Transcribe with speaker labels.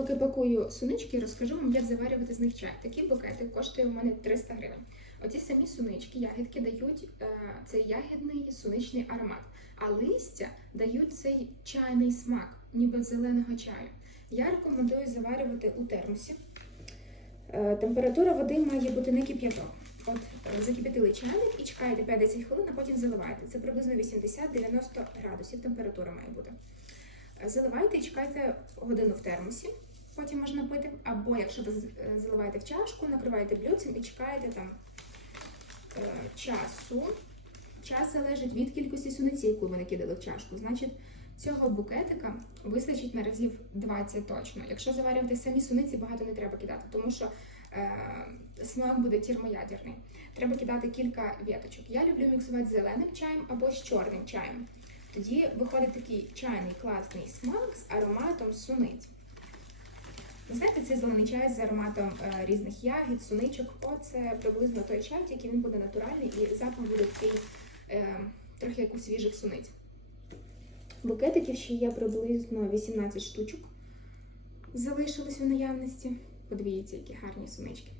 Speaker 1: Поки пакую сунички, розкажу вам, як заварювати з них чай. Такий букетик коштує у мене 300 гривень. Оці самі сунички, ягідки дають е, цей ягідний суничний аромат, а листя дають цей чайний смак, ніби зеленого чаю. Я рекомендую заварювати у термосі. Е, Температура води має бути не кип'яток. От е, закип'ятили чайник і чекаєте 5-10 хвилин, а потім заливаєте. Це приблизно 80-90 градусів температура має бути. Заливайте і чекайте годину в термосі. Потім можна пити. Або якщо ви е, заливаєте в чашку, накриваєте блюдцем і чекаєте там е, часу. Час залежить від кількості суниці, яку ви накидали в чашку. Значить, цього букетика вистачить на разів 20 точно. Якщо заварювати самі суниці, багато не треба кидати, тому що е, смак буде термоядерний. Треба кидати кілька віточок. Я люблю міксувати з зеленим чаєм або з чорним чаєм. Тоді виходить такий чайний класний смак з ароматом суниць. Знаєте, цей зелений чай з ароматом е, різних ягід, суничок. Оце приблизно той чай, тільки він буде натуральний і запах буде такий е, трохи як у свіжих суниць. Букетиків ще є приблизно 18 штучок. Залишились в наявності. Подивіться, які гарні сунички.